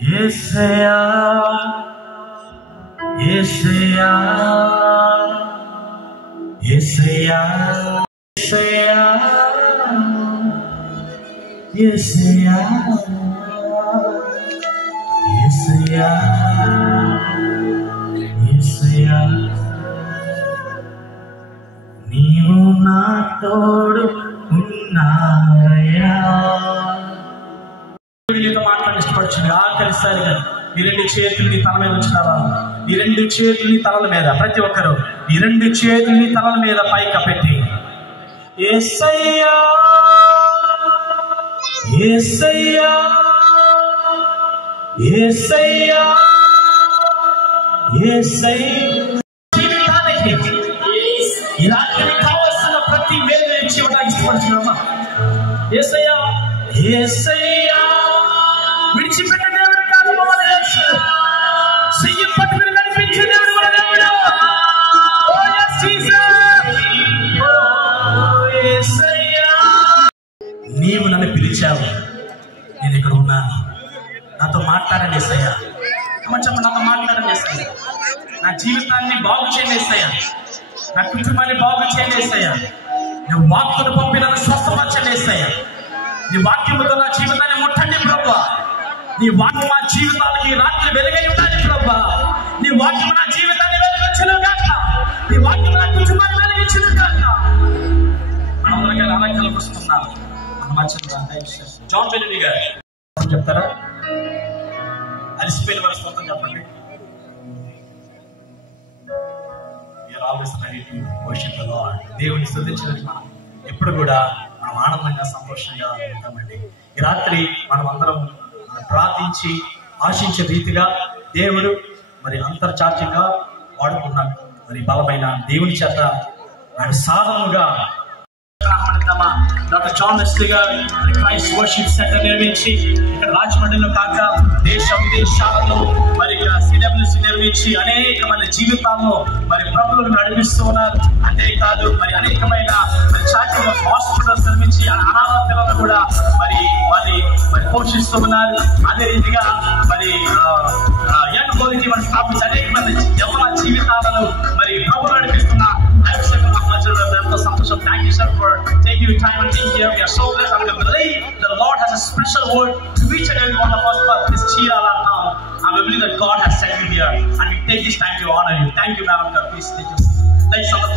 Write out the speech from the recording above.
యేసయ్యా యేసయ్యా యేసయ్యా యేసయ్యా యేసయ్యా యేసయ్యా నీవు నా తోడు ఉన్నావయ్యా. నీతో మాట్లాడి ఇష్టపడుతుంది. ఆఖరిసారిగా ఈ రెండు చేతుల్ని తల మీద ఉంచినావా? ఈ రెండు చేతుల్ని తలల మీద ప్రతి ఒక్కరు ఈ రెండు చేతుల్ని తలల మీద పైకి పెట్టి యేసయ్యా యేసయ్యా యేసయ్యా యేసయ్యా జీవితానికి ఇలాంటి కావాల్సిన ప్రతి వేద నుంచి ఇవ్వడానికి ఇష్టపడుతున్నామా? యేసయ్యా యేసయ్యా విడిచిపెట్ట దేవుడు కాదు మన యేసు. చెయ్యి పట్టుకుని నడిపించే దేవుడు మన దేవుడు. ఓ yes Jesus. ఓ యేసయ్యా నీవు నన్ను పిలిచావు, నేను ఇక్కడ ఉన్నాను. నాతో మాట్లాడండి యేసయ్యా. చెప్పండి, నాతో మాట్లాడండి యేసయ్యా. నా జీవితాన్ని బాగు చేయండి యేసయ్యా. నా కుటుంబాన్ని బాగు చేయండి యేసయ్యా. నీ వాక్కును పంపి నన్ను స్వస్థపరచండి యేసయ్యా. నీ వాక్యముతో నా జీవితాన్ని ముట్టండి ప్రభువా. నీ వాక్యం మా జీవితాలకి రాత్రి వెలుగై ఉండాలి ప్రభువా. నీ వాక్యం నా జీవితాన్ని వెలిగించును గాక. నీ వాక్యం నా కుటుంబాన్ని వెలిగించును గాక. మనందరికీ అలా కలుపుస్తున్నాం. జాన్ బెన్నీ గారు చెప్తారా? అలిసిపోయిన వారి స్తోత్రం చెప్పండి. దేవుని స్తుతించడానికి మనం ఎప్పుడు కూడా మనం ఆనందంగా సంతోషంగా ఉంటామండి. ఈ రాత్రి మనం అందరం ప్రార్థించి ఆశించే రీతిగా దేవుడు మరి అంతర్జాతీయంగా వాడుకున్నాడు. మరి బలమైన దేవుని చేత ఆయన సాధనగా డాక్టర్ జాన్ వెస్లీ గారు క్రైస్ట్ వర్షిప్ సెంటర్ నిర్మించి ఇక్కడ రాజమండ్రిలో కాక దేశ విదేశాలలో మరి సిడబ్ల్యూసి నిర్మించి అనేక మంది జీవితాల్లో మరి ప్రభువులను నడిపిస్తూ ఉన్నారు. అంతేకాదు మరి అనేకమైన చారిటబుల్ హాస్పిటల్స్ నిర్మించి అనాథ పిల్లలను కూడా మరి వారిని పోషిస్తూ ఉన్నారు. అదే రీతిగా మరి యంగ్ క్వాలిటీ వారిని స్థాపించి అనేక మంది యవ్వన జీవితాలను మరి ప్రభువు నడిపిస్తున్న ఎంతో సంతోషం. Thank you sir for taking your time and being here. We are so blessed and we believe the Lord has a special word to each and every one of us for this Chirala now. And we believe that God has sent you here and we take this time to honor you. Thank you, Madam God. Please take your seat. Thanks for the